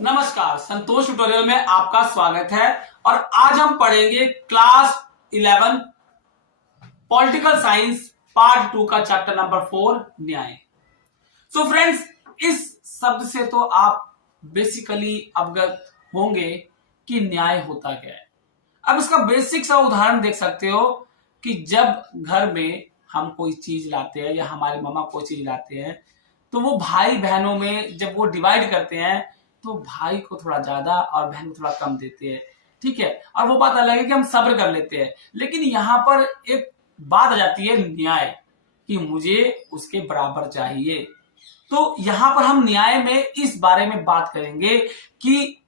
नमस्कार, संतोष ट्यूटोरियल में आपका स्वागत है। और आज हम पढ़ेंगे क्लास 11 पॉलिटिकल साइंस पार्ट 2 का चैप्टर नंबर 4 न्याय। सो फ्रेंड्स, इस शब्द से तो आप बेसिकली अवगत होंगे कि न्याय होता क्या है। अब इसका बेसिक सा उदाहरण देख सकते हो कि जब घर में हम कोई चीज लाते हैं या हमारी मम्मा कोई चीज लाते हैं तो वो भाई बहनों में जब वो डिवाइड करते हैं तो भाई को थोड़ा ज्यादा और बहन को थोड़ा कम देते हैं, ठीक है। और वो बात अलग है कि हम सब्र कर लेते हैं, लेकिन यहाँ पर एक बात आ जाती है न्याय कि मुझे उसके बराबर चाहिए। तो यहाँ पर हम न्याय में इस बारे में बात करेंगे कि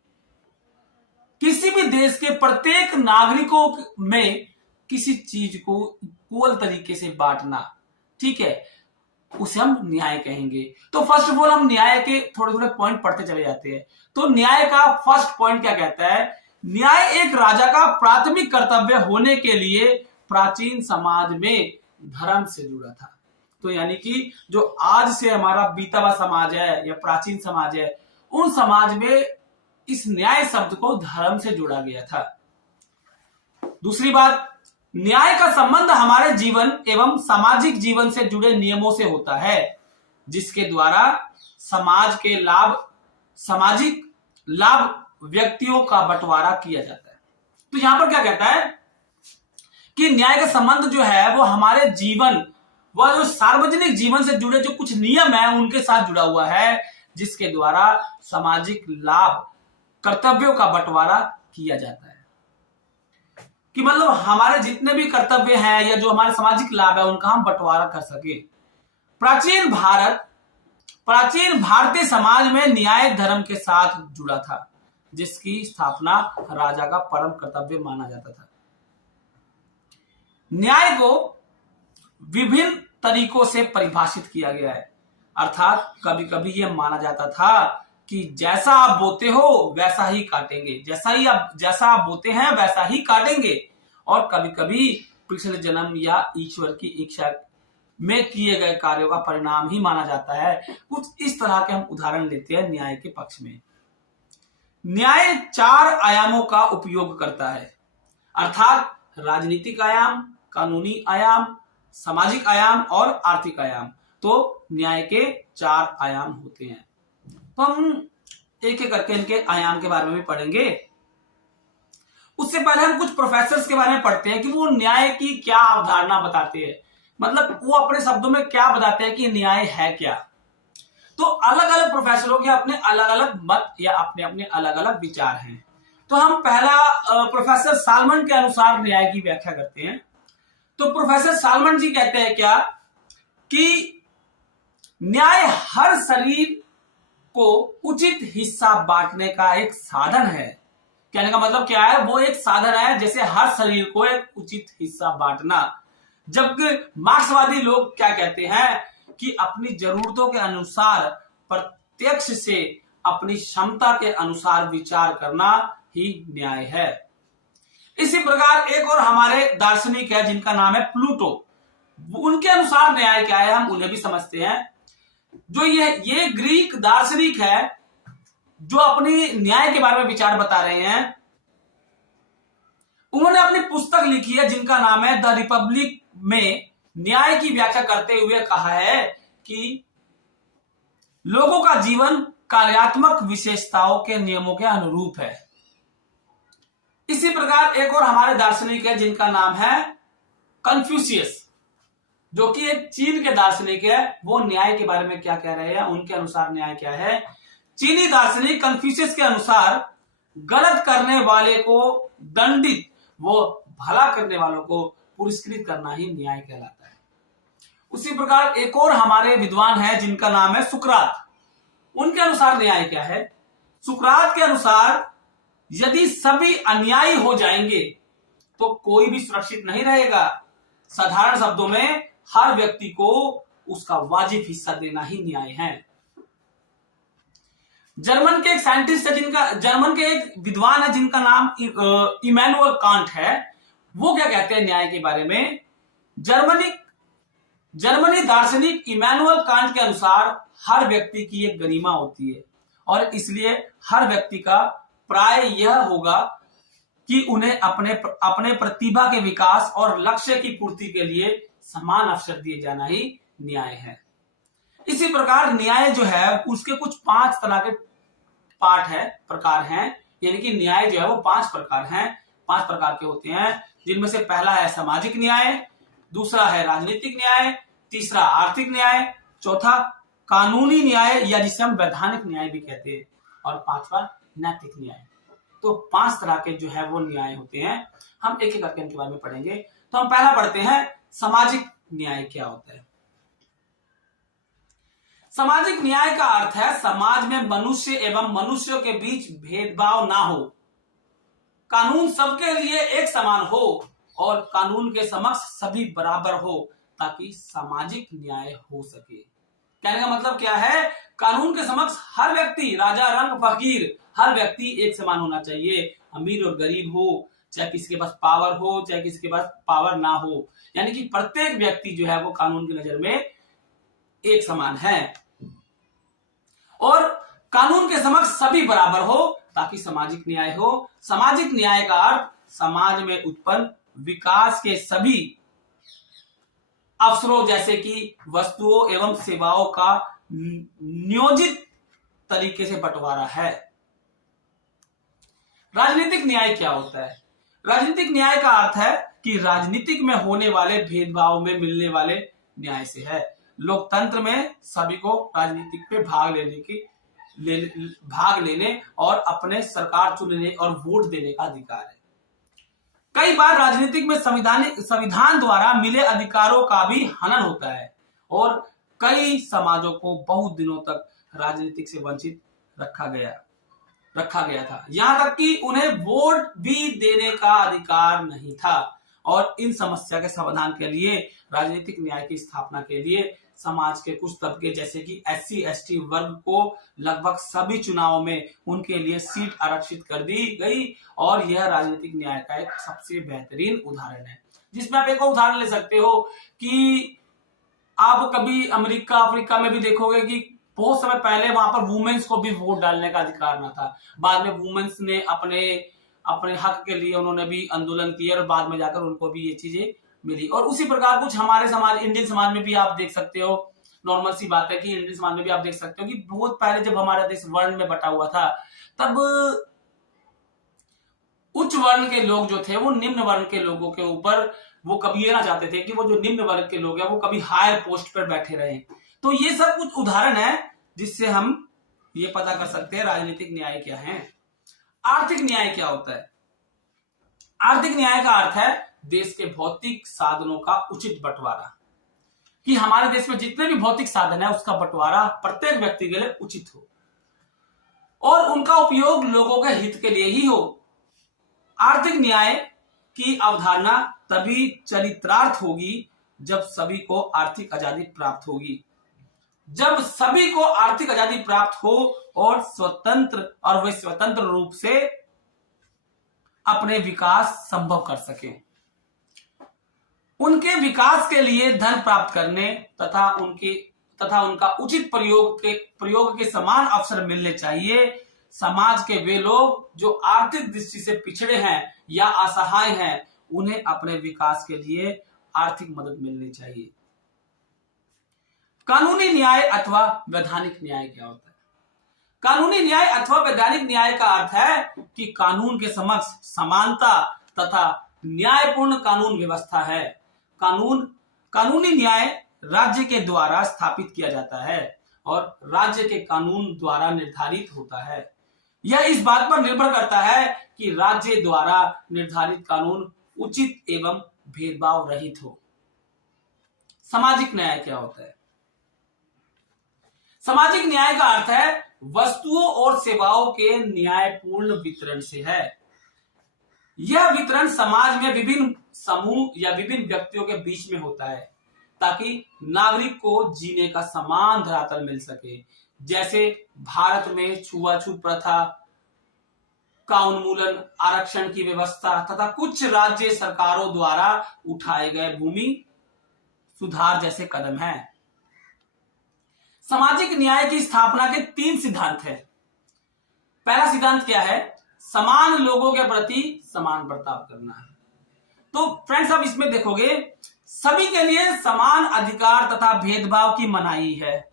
किसी भी देश के प्रत्येक नागरिकों में किसी चीज को इक्वल तरीके से बांटना, ठीक है, उसे हम न्याय कहेंगे। तो फर्स्ट ऑफ ऑल हम न्याय के थोड़े थोड़े पॉइंट पढ़ते चले जाते हैं। तो न्याय का फर्स्ट पॉइंट क्या कहता है? न्याय एक राजा का प्राथमिक कर्तव्य होने के लिए प्राचीन समाज में धर्म से जुड़ा था। तो यानी कि जो आज से हमारा बीता हुआ समाज है या प्राचीन समाज है, उन समाज में इस न्याय शब्द को धर्म से जोड़ा गया था। दूसरी बात, न्याय का संबंध हमारे जीवन एवं सामाजिक जीवन से जुड़े नियमों से होता है, जिसके द्वारा समाज के सामाजिक लाभ व्यक्तियों का बंटवारा किया जाता है। तो यहां पर क्या कहता है कि न्याय का संबंध जो है वो हमारे जीवन व जो सार्वजनिक जीवन से जुड़े जो कुछ नियम है उनके साथ जुड़ा हुआ है, जिसके द्वारा सामाजिक लाभ कर्तव्यों का बंटवारा किया जाता है। कि मतलब हमारे जितने भी कर्तव्य हैं या जो हमारे सामाजिक लाभ है उनका हम बंटवारा कर सके। प्राचीन भारतीय समाज में न्याय धर्म के साथ जुड़ा था, जिसकी स्थापना राजा का परम कर्तव्य माना जाता था। न्याय को विभिन्न तरीकों से परिभाषित किया गया है, अर्थात कभी कभी यह माना जाता था कि जैसा आप बोते हो वैसा ही काटेंगे, जैसा आप बोते हैं वैसा ही काटेंगे। और कभी कभी पिछले जन्म या ईश्वर की इच्छा में किए गए कार्यों का परिणाम ही माना जाता है। कुछ इस तरह के हम उदाहरण लेते हैं न्याय के पक्ष में। न्याय 4 आयामों का उपयोग करता है, अर्थात राजनीतिक आयाम, कानूनी आयाम, सामाजिक आयाम और आर्थिक आयाम। तो न्याय के 4 आयाम होते हैं। तो हम एक एक करके इनके आयाम के बारे में भी पढ़ेंगे। उससे पहले हम कुछ प्रोफेसर्स के बारे में पढ़ते हैं कि वो न्याय की क्या अवधारणा बताते हैं, मतलब वो अपने शब्दों में क्या बताते हैं कि न्याय है क्या। तो अलग अलग प्रोफेसरों के अपने अलग अलग मत या अपने अपने अलग अलग विचार हैं। तो हम पहला प्रोफेसर सालमन के अनुसार न्याय की व्याख्या करते हैं। तो प्रोफेसर सालमन जी कहते हैं क्या कि न्याय हर शरीर को उचित हिस्सा बांटने का एक साधन है। कहने का मतलब क्या है? वो एक साधन है जैसे हर शरीर को एक उचित हिस्सा बांटना। जबकि मार्क्सवादी लोग क्या कहते हैं कि अपनी जरूरतों के अनुसार प्रत्यक्ष से अपनी क्षमता के अनुसार विचार करना ही न्याय है। इसी प्रकार एक और हमारे दार्शनिक है जिनका नाम है प्लूटो। उनके अनुसार न्याय क्या है हम उन्हें भी समझते हैं। जो ये ग्रीक दार्शनिक है जो अपनी न्याय के बारे में विचार बता रहे हैं, उन्होंने अपनी पुस्तक लिखी है जिनका नाम है द रिपब्लिक, में न्याय की व्याख्या करते हुए कहा है कि लोगों का जीवन कार्यात्मक विशेषताओं के नियमों के अनुरूप है। इसी प्रकार एक और हमारे दार्शनिक है जिनका नाम है कन्फ्यूशियस, जो कि एक चीन के दार्शनिक है। वो न्याय के बारे में क्या कह रहे हैं, उनके अनुसार न्याय क्या है? चीनी दार्शनिक कन्फ्यूशियस के अनुसार गलत करने वाले को दंडित, वो भला करने वालों को पुरस्कृत करना ही न्याय कहलाता है। उसी प्रकार एक और हमारे विद्वान है जिनका नाम है सुकरात। उनके अनुसार न्याय क्या है? सुकरात के अनुसार यदि सभी अन्यायी हो जाएंगे तो कोई भी सुरक्षित नहीं रहेगा। साधारण शब्दों में हर व्यक्ति को उसका वाजिब हिस्सा देना ही न्याय है। जर्मन के एक विद्वान है जिनका नाम इमैनुअल कांट है। वो क्या कहते हैं न्याय के बारे में? जर्मनी दार्शनिक इमैनुअल कांट के अनुसार हर व्यक्ति की एक गरिमा होती है और इसलिए हर व्यक्ति का प्राय यह होगा कि उन्हें अपने प्रतिभा के विकास और लक्ष्य की पूर्ति के लिए समान अवसर दिए जाना ही न्याय है। इसी प्रकार न्याय जो है उसके कुछ 5 तरह के प्रकार हैं, यानी कि न्याय जो है वो 5 प्रकार हैं, 5 प्रकार के होते हैं, जिनमें से पहला है सामाजिक न्याय, दूसरा है राजनीतिक न्याय, तीसरा आर्थिक न्याय, चौथा कानूनी न्याय या जिसे हम वैधानिक न्याय भी कहते हैं, और पांचवा नैतिक न्याय। तो 5 तरह के जो है वो न्याय होते हैं। हम एक एक करके इनके बारे में पढ़ेंगे। तो हम पहला पढ़ते हैं सामाजिक न्याय क्या होता है। सामाजिक न्याय का अर्थ है समाज में मनुष्य एवं मनुष्यों के बीच भेदभाव ना हो, कानून सबके लिए एक समान हो और कानून के समक्ष सभी बराबर हो, ताकि सामाजिक न्याय हो सके। कहने का मतलब क्या है, कानून के समक्ष हर व्यक्ति, राजा रंग फकीर, हर व्यक्ति एक समान होना चाहिए, अमीर और गरीब हो, चाहे किसी के पास पावर हो चाहे किसी के पास पावर ना हो, यानी कि प्रत्येक व्यक्ति जो है वो कानून की नजर में एक समान है और कानून के समक्ष सभी बराबर हो, ताकि सामाजिक न्याय हो। सामाजिक न्याय का अर्थ समाज में उत्पन्न विकास के सभी अवसरों जैसे कि वस्तुओं एवं सेवाओं का नियोजित तरीके से बंटवारा है। राजनीतिक न्याय क्या होता है? राजनीतिक न्याय का अर्थ है कि राजनीतिक में होने वाले भेदभाव में मिलने वाले न्याय से है। लोकतंत्र में सभी को राजनीतिक पे भाग लेने और अपने सरकार चुनने और वोट देने का अधिकार है। कई बार राजनीतिक में संविधान द्वारा मिले अधिकारों का भी हनन होता है और कई समाजों को बहुत दिनों तक राजनीतिक से वंचित रखा गया था, यहां तक कि उन्हें वोट भी देने का अधिकार नहीं था। और इन समस्या के समाधान के लिए राजनीतिक न्याय की स्थापना के लिए समाज के कुछ तबके जैसे कि SC/ST वर्ग को लगभग सभी चुनावों में उनके लिए सीट आरक्षित कर दी गई और यह राजनीतिक न्याय का एक सबसे बेहतरीन उदाहरण है। जिसमें आप एक और उदाहरण ले सकते हो कि आप कभी अफ्रीका में भी देखोगे कि बहुत समय पहले वहां पर वुमेन्स को भी वोट डालने का अधिकार न था। बाद में वुमेन्स ने अपने हक के लिए उन्होंने भी आंदोलन किया और बाद में जाकर उनको भी ये चीजें मिली। और उसी प्रकार कुछ हमारे इंडियन समाज में भी आप देख सकते हो, नॉर्मल सी बात है कि इंडियन समाज में भी आप देख सकते हो कि बहुत पहले जब हमारा देश वर्ण में बटा हुआ था, तब उच्च वर्ण के लोग जो थे वो निम्न वर्ण के लोगों के ऊपर वो कभी ये ना चाहते थे कि वो जो निम्न वर्ग के लोग हैं वो कभी हायर पोस्ट पर बैठे रहे। तो ये सब कुछ उदाहरण है जिससे हम ये पता कर सकते हैं राजनीतिक न्याय क्या है। आर्थिक न्याय क्या होता है? आर्थिक न्याय का अर्थ है देश के भौतिक साधनों का उचित बंटवारा, कि हमारे देश में जितने भी भौतिक साधन है उसका बंटवारा प्रत्येक व्यक्ति के लिए उचित हो और उनका उपयोग लोगों के हित के लिए ही हो। आर्थिक न्याय की अवधारणा तभी चरितार्थ होगी जब सभी को आर्थिक आजादी प्राप्त होगी, जब सभी को आर्थिक आजादी प्राप्त हो और वे स्वतंत्र रूप से अपने विकास संभव कर सके। उनके विकास के लिए धन प्राप्त करने तथा उनका उचित प्रयोग के समान अवसर मिलने चाहिए। समाज के वे लोग जो आर्थिक दृष्टि से पिछड़े हैं या असहाय हैं, उन्हें अपने विकास के लिए आर्थिक मदद मिलनी चाहिए। कानूनी न्याय अथवा वैधानिक न्याय क्या होता है? कानूनी न्याय अथवा वैधानिक न्याय का अर्थ है कि कानून के समक्ष समानता तथा न्यायपूर्ण कानून व्यवस्था है। कानूनी न्याय राज्य के द्वारा स्थापित किया जाता है और राज्य के कानून द्वारा निर्धारित होता है। यह इस बात पर निर्भर करता है कि राज्य द्वारा निर्धारित कानून उचित एवं भेदभाव रहित हो। सामाजिक न्याय क्या होता है? सामाजिक न्याय का अर्थ है वस्तुओं और सेवाओं के न्यायपूर्ण वितरण से है। यह वितरण समाज में विभिन्न समूह या विभिन्न व्यक्तियों के बीच में होता है ताकि नागरिक को जीने का समान धरातल मिल सके। जैसे भारत में छुआछूत प्रथा का उन्मूलन, आरक्षण की व्यवस्था तथा कुछ राज्य सरकारों द्वारा उठाए गए भूमि सुधार जैसे कदम हैं। सामाजिक न्याय की स्थापना के 3 सिद्धांत हैं। पहला सिद्धांत क्या है? समान लोगों के प्रति समान बर्ताव करना है। तो फ्रेंड्स अब इसमें देखोगे सभी के लिए समान अधिकार तथा भेदभाव की मनाही है।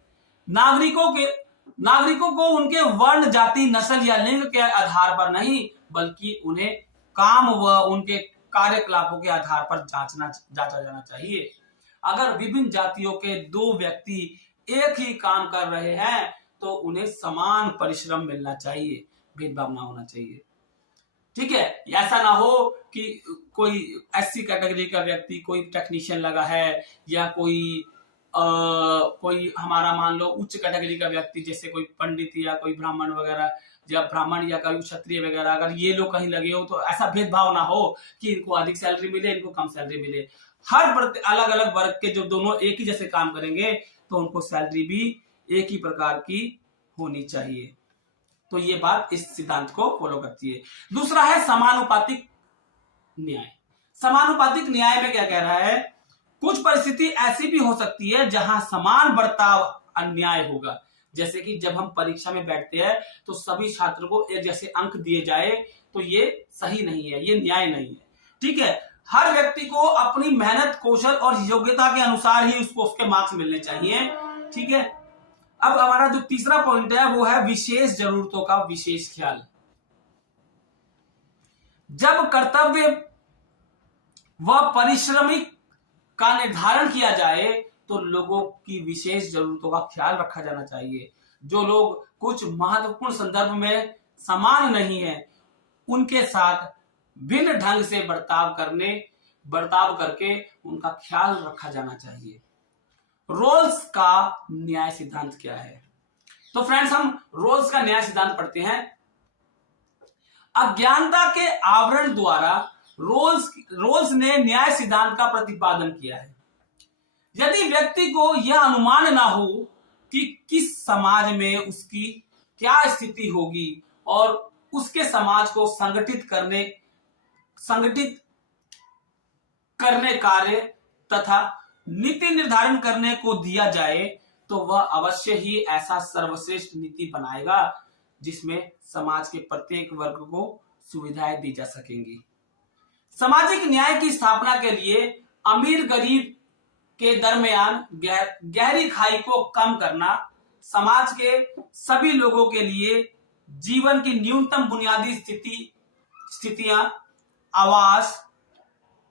नागरिकों को उनके वर्ण, जाति, नस्ल या लिंग के आधार पर नहीं बल्कि उन्हें काम व उनके कार्यकलापों के आधार पर जांचा जाना चाहिए। अगर विभिन्न जातियों के दो व्यक्ति एक ही काम कर रहे हैं तो उन्हें समान परिश्रम मिलना चाहिए, भेदभाव ना होना चाहिए। ठीक है, ऐसा ना हो कि कोई एससी कैटेगरी का व्यक्ति कोई टेक्नीशियन लगा है या कोई हमारा मान लो उच्च कैटेगरी का व्यक्ति जैसे कोई पंडित या कोई ब्राह्मण वगैरह या ब्राह्मण या कोई क्षत्रिय वगैरह, अगर ये लोग कहीं लगे हो तो ऐसा भेदभाव ना हो कि इनको अधिक सैलरी मिले, इनको कम सैलरी मिले। हर अलग अलग वर्ग के जो दोनों एक ही जैसे काम करेंगे तो उनको सैलरी भी एक ही प्रकार की होनी चाहिए। तो ये बात इस सिद्धांत को फॉलो करती है। दूसरा है समानुपातिक न्याय। समानुपातिक न्याय में क्या कह रहा है? कुछ परिस्थिति ऐसी भी हो सकती है जहां समान बर्ताव अन्याय होगा। जैसे कि जब हम परीक्षा में बैठते हैं तो सभी छात्रों को एक जैसे अंक दिए जाए तो ये सही नहीं है, ये न्याय नहीं है। ठीक है, हर व्यक्ति को अपनी मेहनत, कौशल और योग्यता के अनुसार ही उसको उसके मार्क्स मिलने चाहिए। ठीक है, अब हमारा जो तीसरा पॉइंट है वो है विशेष जरूरतों का विशेष ख्याल। जब कर्तव्य व परिश्रमिक का निर्धारण किया जाए तो लोगों की विशेष जरूरतों का ख्याल रखा जाना चाहिए। जो लोग कुछ महत्वपूर्ण संदर्भ में समान नहीं है उनके साथ भिन्न ढंग से बर्ताव करके उनका ख्याल रखा जाना चाहिए। रोल्स का न्याय सिद्धांत क्या है? तो फ्रेंड्स हम रोल्स का न्याय सिद्धांत पढ़ते हैं। अज्ञानता के आवरण द्वारा रोल्स ने न्याय सिद्धांत का प्रतिपादन किया है। यदि व्यक्ति को यह अनुमान ना हो कि किस समाज में उसकी क्या स्थिति होगी और उसके समाज को संगठित करने कार्य तथा नीति निर्धारण करने को दिया जाए तो वह अवश्य ही ऐसा सर्वश्रेष्ठ नीति बनाएगा जिसमें समाज के प्रत्येक वर्ग को सुविधाएं दी जा सकेंगी। सामाजिक न्याय की स्थापना के लिए अमीर गरीब के दरमियान गहरी खाई को कम करना, समाज के सभी लोगों के लिए जीवन की न्यूनतम बुनियादी स्थितियां, आवास,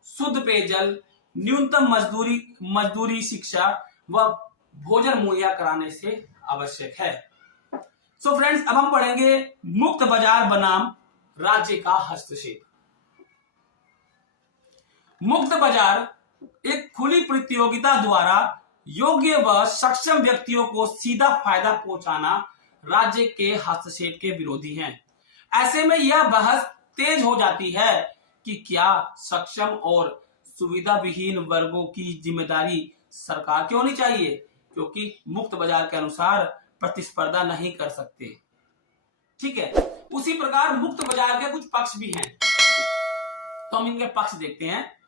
शुद्ध पेयजल, न्यूनतम मजदूरी, शिक्षा व भोजन मुहैया कराने से आवश्यक है। सो फ्रेंड्स अब हम पढ़ेंगे मुक्त बाजार बनाम राज्य का हस्तक्षेप। मुक्त बाजार एक खुली प्रतियोगिता द्वारा योग्य व सक्षम व्यक्तियों को सीधा फायदा पहुंचाना राज्य के हस्तक्षेप के विरोधी हैं। ऐसे में यह बहस तेज हो जाती है कि क्या सक्षम और सुविधा विहीन वर्गों की जिम्मेदारी सरकार की होनी चाहिए, क्योंकि मुक्त बाजार के अनुसार प्रतिस्पर्धा नहीं कर सकते। ठीक है, उसी प्रकार मुक्त बाजार के कुछ पक्ष भी हैं, तो हम इनके पक्ष देखते हैं।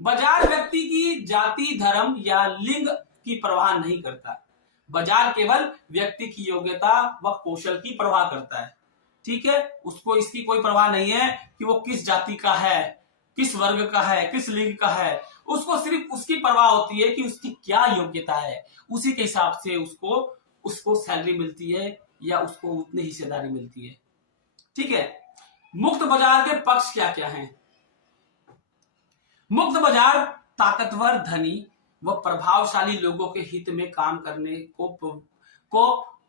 बाजार व्यक्ति की जाति, धर्म या लिंग की परवाह नहीं करता। बाजार केवल व्यक्ति की योग्यता व कौशल की परवाह करता है। ठीक है, उसको इसकी कोई परवाह नहीं है कि वो किस जाति का है, किस वर्ग का है, किस लिंग का है। उसको सिर्फ उसकी परवाह होती है कि उसकी क्या योग्यता है, उसी के हिसाब से उसको सैलरी मिलती है या उसको उतनी हिस्सेदारी मिलती है। ठीक है, मुक्त बाजार के पक्ष क्या क्या हैं? मुक्त बाजार ताकतवर, धनी व प्रभावशाली लोगों के हित में काम करने को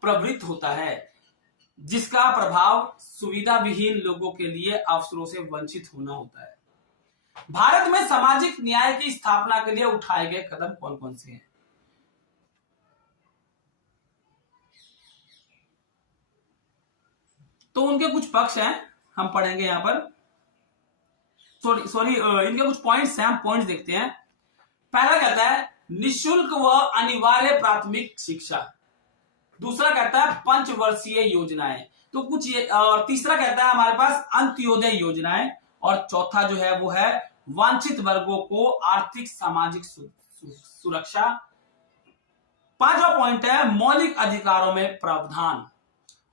प्रवृत्त होता है, जिसका प्रभाव सुविधा विहीन लोगों के लिए अवसरों से वंचित होना होता है। भारत में सामाजिक न्याय की स्थापना के लिए उठाए गए कदम कौन कौन से हैं? तो उनके कुछ पक्ष हैं, हम पढ़ेंगे यहां पर। सॉरी इनके कुछ पॉइंट्स हैं, हम पॉइंट्स देखते हैं। पहला कहता है निःशुल्क व अनिवार्य प्राथमिक शिक्षा। दूसरा कहता है पंचवर्षीय योजनाएं। तो कुछ ये, और तीसरा कहता है हमारे पास अंत्योदय योजनाएं, और चौथा जो है वो है वांछित वर्गों को आर्थिक सामाजिक सुरक्षा। पांचवा पॉइंट है मौलिक अधिकारों में प्रावधान,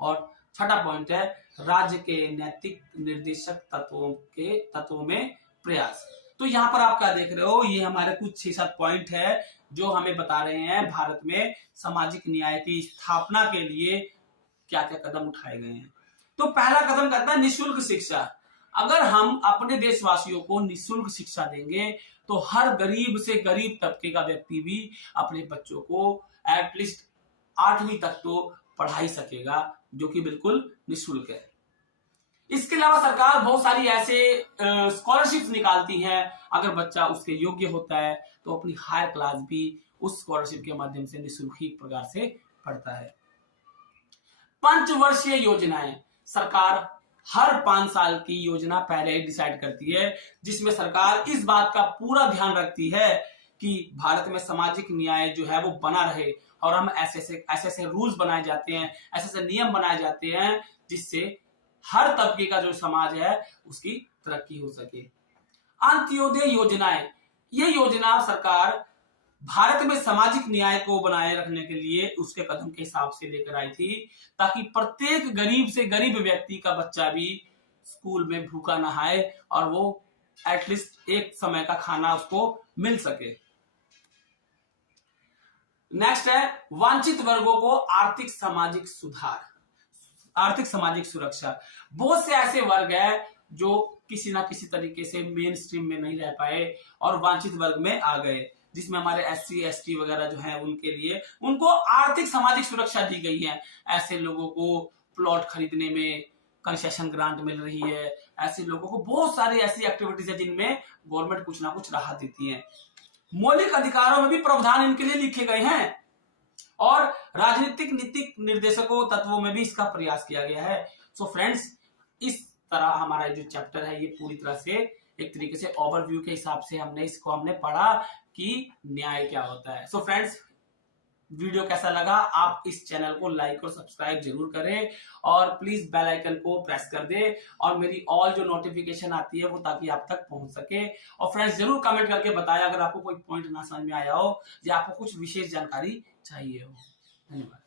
और छठा पॉइंट है राज्य के नैतिक निर्देशक तत्वों में प्रयास। तो यहां पर आप क्या देख रहे हो, ये हमारे कुछ 6-7 पॉइंट है जो हमें बता रहे हैं भारत में सामाजिक न्याय की स्थापना के लिए क्या क्या कदम उठाए गए हैं। तो पहला कदम कहता है निःशुल्क शिक्षा। अगर हम अपने देशवासियों को निःशुल्क शिक्षा देंगे तो हर गरीब से गरीब तबके का व्यक्ति भी अपने बच्चों को एटलीस्ट 8वीं तक तो पढ़ा ही सकेगा, जो कि बिल्कुल निःशुल्क है। इसके अलावा सरकार बहुत सारी ऐसे स्कॉलरशिप्स निकालती है, अगर बच्चा उसके योग्य होता है तो अपनी हायर क्लास भी उस स्कॉलरशिप के माध्यम से निःशुल्क ही प्रकार से पढ़ता है। पंचवर्षीय योजनाएं, सरकार हर 5 साल की योजना पहले ही डिसाइड करती है, जिसमें सरकार इस बात का पूरा ध्यान रखती है कि भारत में सामाजिक न्याय जो है वो बना रहे और हम ऐसे रूल्स बनाए जाते हैं, ऐसे नियम बनाए जाते हैं जिससे हर तबके का जो समाज है उसकी तरक्की हो सके। अंत्योदय योजनाएं, ये योजना सरकार भारत में सामाजिक न्याय को बनाए रखने के लिए उसके कदम के हिसाब से लेकर आई थी, ताकि प्रत्येक गरीब से गरीब व्यक्ति का बच्चा भी स्कूल में भूखा ना आए और वो एटलीस्ट एक समय का खाना उसको मिल सके। नेक्स्ट है वंचित वर्गों को आर्थिक सामाजिक सुधार, आर्थिक सामाजिक सुरक्षा। बहुत से ऐसे वर्ग है जो किसी ना किसी तरीके से मेन स्ट्रीम में नहीं रह पाए और वंचित वर्ग में आ गए, जिसमें हमारे SC ST वगैरह जो है उनके लिए उनको आर्थिक सामाजिक सुरक्षा दी गई है। ऐसे लोगों को प्लॉट खरीदने में कंसेशन ग्रांट मिल रही है, ऐसे लोगों को बहुत सारी ऐसी एक्टिविटीज है जिनमें गवर्नमेंट कुछ ना कुछ राहत देती है। मौलिक अधिकारों में भी प्रावधान इनके लिए लिखे गए हैं और राजनीतिक नीतिक निर्देशकों तत्वों में भी इसका प्रयास किया गया है। सो फ्रेंड्स, इस तरह हमारा जो चैप्टर है ये पूरी तरह से एक तरीके से ओवरव्यू के हिसाब से हमने पढ़ा कि न्याय क्या होता है। सो फ्रेंड्स, वीडियो कैसा लगा, आप इस चैनल को लाइक और सब्सक्राइब जरूर करें और प्लीज बेल आइकन को प्रेस कर दे और मेरी ऑल जो नोटिफिकेशन आती है वो ताकि आप तक पहुंच सके। और फ्रेंड्स जरूर कमेंट करके बताएं अगर आपको कोई पॉइंट ना समझ में आया हो या आपको कुछ विशेष जानकारी चाहिए हो। धन्यवाद।